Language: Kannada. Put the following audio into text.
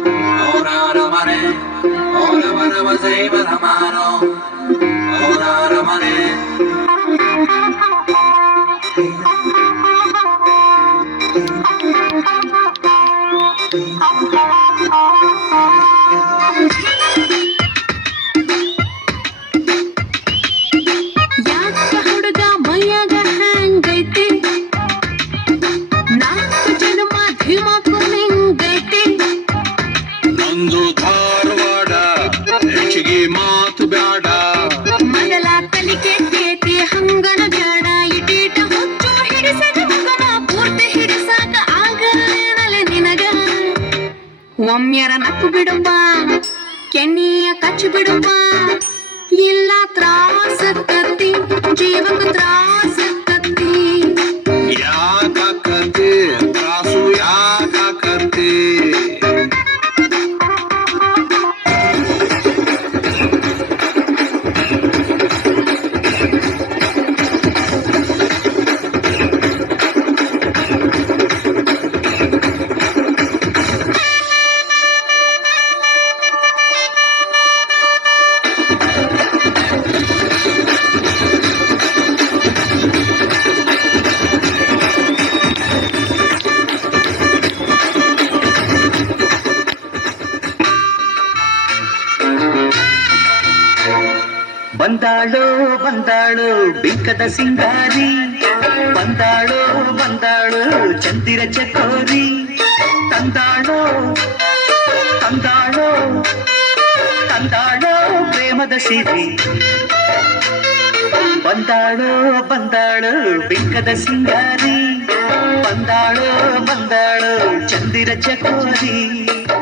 Ora mane, ora mane, sei per mano. Ora mane. ಯಾಕ ಹುಡುಗ ಮೈಯಾಗ ಹ್ಯಾಂಗೈತಿ ನಾಲ್ಕು ಜನ್ಮ ಧಿಮಾಕು ನಿಂಗೈತಿ ನಂದು ಧಾರವಾಡ ಹೆಚ್ಚಿಗೆ ಮಾತು ಬ್ಯಾಡ ಮೊದಲ ತಲಿ ಕೆಟ್ಟೈತಿ ಹಂಗನ ಬ್ಯಾಡ ಇಟೀಟ ಹುಚ್ಚು ಹಿಡಿಸದ ಮಗನ ಪೂರ್ತಿ ಹಿಡಿಸಾಕ ಆಗಲೇನಲೆ ನಿನಗ ಒಮ್ಮೆರ ನಕ್ಕು ಬಿಡುವ ಕೆನ್ನಿಯ ಕಚ್ಚು ಬಿಡುವ ಇಲ್ಲ ತ್ರಾಸ ಕತ್ತಿ ಜೀವಕ್ಕೆ ತ್ರಾಸ ಕತ್ತಿ ಯಾಕತಿ ತ್ರಾಸು ಯಾಕತಿ ಬಂದಾಳೋ ಬಂದಾಳೋ ಬಿಂಕದ ಸಿಂಗಾರಿ ಬಂದಾಳೋ ಬಂದಾಳೋ ಚಂದಿರ ಚಕೋರಿ ತಂದಾಳೋ ತಂದಾಳೋ ತಂದಾಳೋ ಪ್ರೇಮದ ಸಿರಿ ಬಂದಾಳೋ ಬಂದಾಳೋ ಬಿಂಕದ ಸಿಂಗಾರಿ ಬಂದಾಳೋ ಬಂದಾಳೋ ಚಂದಿರ ಚಕೋರಿ